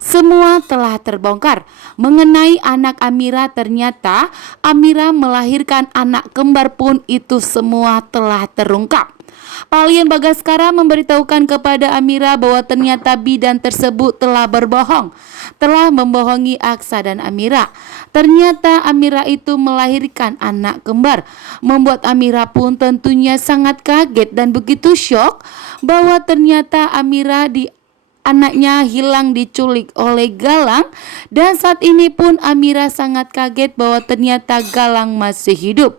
semua telah terbongkar. Mengenai anak Amira, ternyata Amira melahirkan anak kembar pun itu semua telah terungkap. Palian Bagaskara memberitahukan kepada Amira bahwa ternyata bidan tersebut telah berbohong, telah membohongi Aksa dan Amira. Ternyata Amira itu melahirkan anak kembar, membuat Amira pun tentunya sangat kaget dan begitu syok bahwa ternyata anaknya hilang diculik oleh Galang, dan saat ini pun Amira sangat kaget bahwa ternyata Galang masih hidup.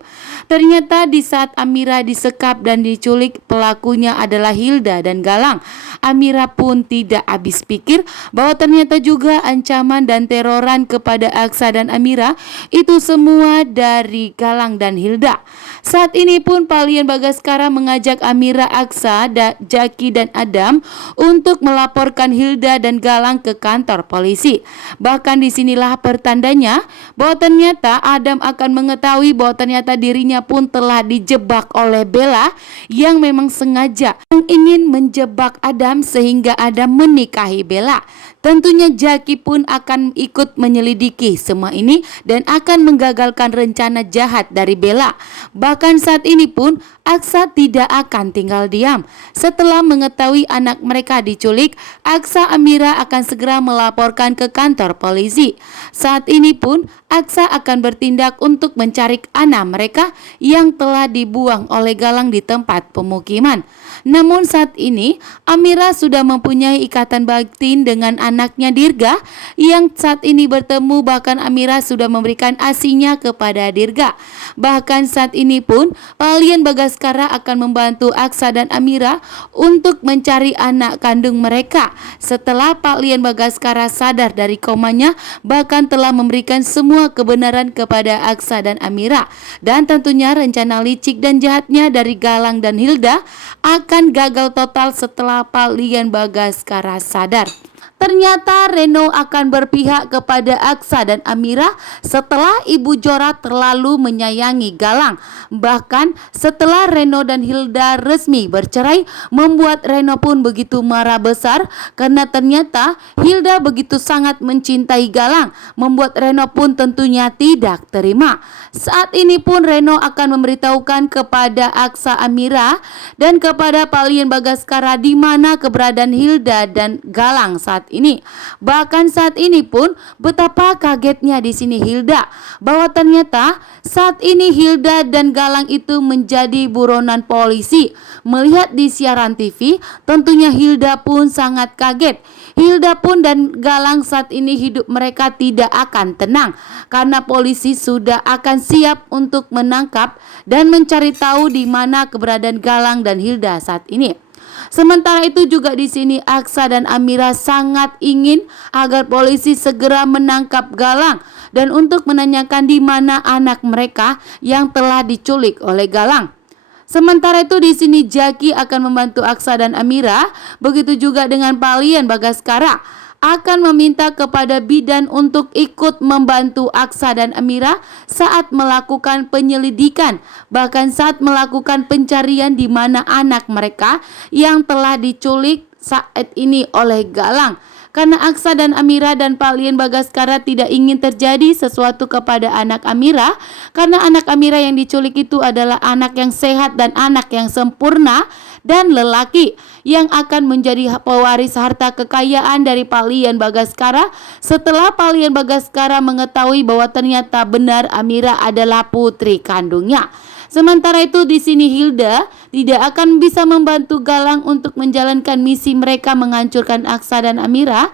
Ternyata di saat Amira disekap dan diculik, pelakunya adalah Hilda dan Galang. Amira pun tidak habis pikir bahwa ternyata juga ancaman dan teroran kepada Aksa dan Amira itu semua dari Galang dan Hilda. Saat ini pun Palian Bagaskara mengajak Amira, Aksa, Jaki dan Adam untuk melaporkan Hilda dan Galang ke kantor polisi. Bahkan disinilah pertandanya bahwa ternyata Adam akan mengetahui bahwa ternyata dirinya pun telah dijebak oleh Bella yang memang sengaja ingin menjebak Adam sehingga Adam menikahi Bella. Tentunya Jaki pun akan ikut menyelidiki semua ini dan akan menggagalkan rencana jahat dari Bella. Bahkan saat ini pun Aksa tidak akan tinggal diam. Setelah mengetahui anak mereka diculik, Aksa Amira akan segera melaporkan ke kantor polisi. Saat ini pun Aksa akan bertindak untuk mencari anak mereka yang telah dibuang oleh Galang di tempat pemukiman. Namun saat ini Amira sudah mempunyai ikatan batin dengan anaknya Dirga yang saat ini bertemu, bahkan Amira sudah memberikan ASI-nya kepada Dirga. Bahkan saat ini pun Palian Bagaskara akan membantu Aksa dan Amira untuk mencari anak kandung mereka. Setelah Palian Bagaskara sadar dari komanya, bahkan telah memberikan semua kebenaran kepada Aksa dan Amira. Dan tentunya rencana licik dan jahatnya dari Galang dan Hilda akan gagal total setelah Palian Bagaskara sadar. Ternyata Reno akan berpihak kepada Aksa dan Amira setelah Ibu Jora terlalu menyayangi Galang. Bahkan setelah Reno dan Hilda resmi bercerai, membuat Reno pun begitu marah besar karena ternyata Hilda begitu sangat mencintai Galang, membuat Reno pun tentunya tidak terima. Saat ini pun Reno akan memberitahukan kepada Aksa, Amira dan kepada Palian Bagaskara di mana keberadaan Hilda dan Galang saat ini. Bahkan saat ini pun betapa kagetnya di sini Hilda bahwa ternyata saat ini Hilda dan Galang itu menjadi buronan polisi. Melihat di siaran TV, tentunya Hilda pun sangat kaget. Hilda pun dan Galang saat ini hidup mereka tidak akan tenang karena polisi sudah akan siap untuk menangkap dan mencari tahu di mana keberadaan Galang dan Hilda saat ini. Sementara itu juga di sini Aksa dan Amira sangat ingin agar polisi segera menangkap Galang dan untuk menanyakan di mana anak mereka yang telah diculik oleh Galang. Sementara itu di sini Jaki akan membantu Aksa dan Amira, begitu juga dengan Palian Bagaskara akan meminta kepada bidan untuk ikut membantu Aksa dan Amira saat melakukan penyelidikan, bahkan saat melakukan pencarian di mana anak mereka yang telah diculik saat ini oleh Galang. Karena Aksa dan Amira dan Palian Bagaskara tidak ingin terjadi sesuatu kepada anak Amira, karena anak Amira yang diculik itu adalah anak yang sehat dan anak yang sempurna dan lelaki yang akan menjadi pewaris harta kekayaan dari Palian Bagaskara setelah Palian Bagaskara mengetahui bahwa ternyata benar Amira adalah putri kandungnya. Sementara itu di sini Hilda tidak akan bisa membantu Galang untuk menjalankan misi mereka menghancurkan Aksa dan Amira